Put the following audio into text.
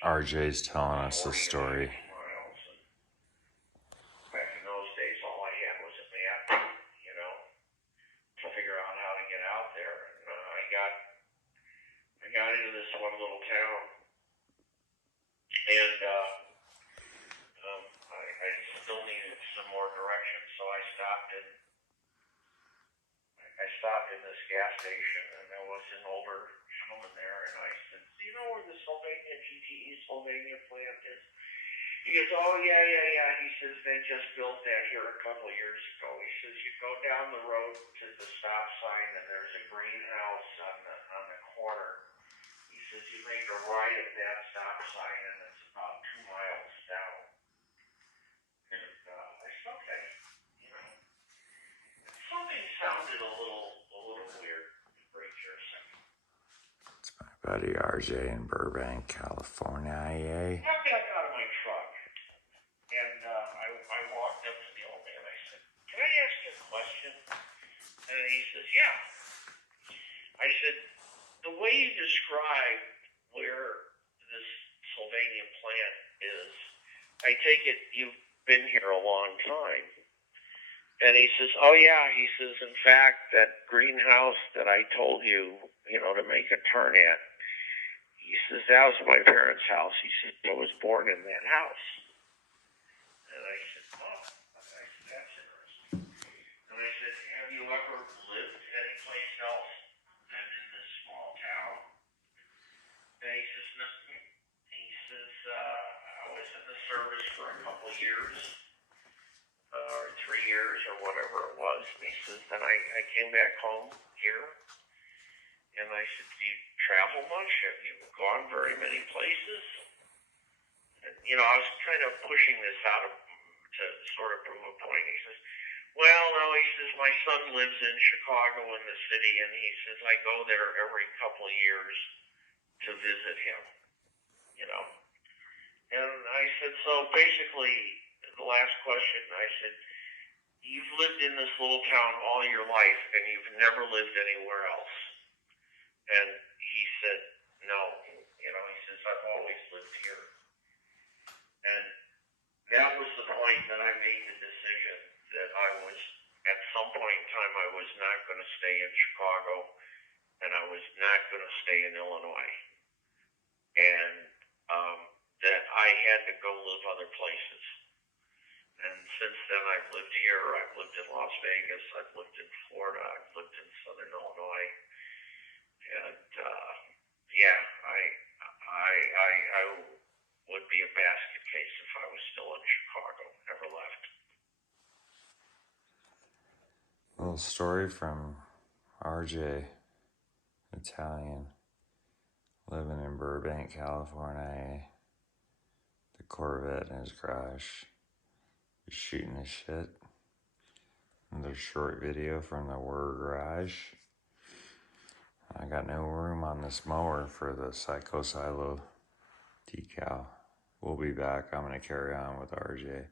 RJ's telling us the story. Miles. And back in those days, all I had was a map, you know, to figure out how to get out there. And I got into this one little town, and I still needed some more direction, so I stopped in this gas station, and there was an older gentleman there, and I said, "Do you know where the Sylvania plant is?" He goes, "Oh, yeah." He says, "They just built that here a couple of years ago." He says, "You go down the road to the stop sign, and there's a greenhouse on the corner." He says, "You make a right at that stop sign, and it's about 2 miles down." And I said, "Okay, you know." Something sounded a little weird. Break here a second. It's my buddy RJ in Burbank, California. I got back out of my truck, and I walked up to the old man. I said, "Can I ask you a question?" And he says, "Yeah." I said, "The way you describe where this Sylvania plant is, I take it you've been here a long time." And he says, "Oh, yeah." He says, "In fact, that greenhouse that I told you, to make a turn at," he says, "that was my parents' house." He said, "I was born in that house." And I said, "Oh," I said, "that's interesting." And I said, "Have you ever lived anyplace else than in this small town?" And he says, "No." He says, "I was in the service for a couple of years, or 3 years, or whatever it was." And he says, "Then I came back home here." And I said, "Do you travel much? Have you gone very many places?" And, I was kind of pushing this out to sort of prove a point. He says, "Well, no," he says, "my son lives in Chicago in the city, and he says, I go there every couple of years to visit him, you know." And I said, "So basically, the last question," I said, "You've lived in this little town all your life, and you've never lived anywhere else?" And he said, "No." He says, "I've always lived here." And that was the point that I made the decision that at some point in time, I was not going to stay in Chicago, and I was not going to stay in Illinois. And that I had to go live other places. And since then, I've lived here. I've lived in Las Vegas. I've lived in Florida. I've lived in Southern Illinois. And yeah, I would be a basket case if I was still in Chicago. Never left. Little story from RJ, Italian, living in Burbank, California. The Corvette in his garage. He's shooting his shit. Another short video from the Word Garage. I got no room on this mower for the Psycho Silo decal. We'll be back. I'm going to carry on with RJ.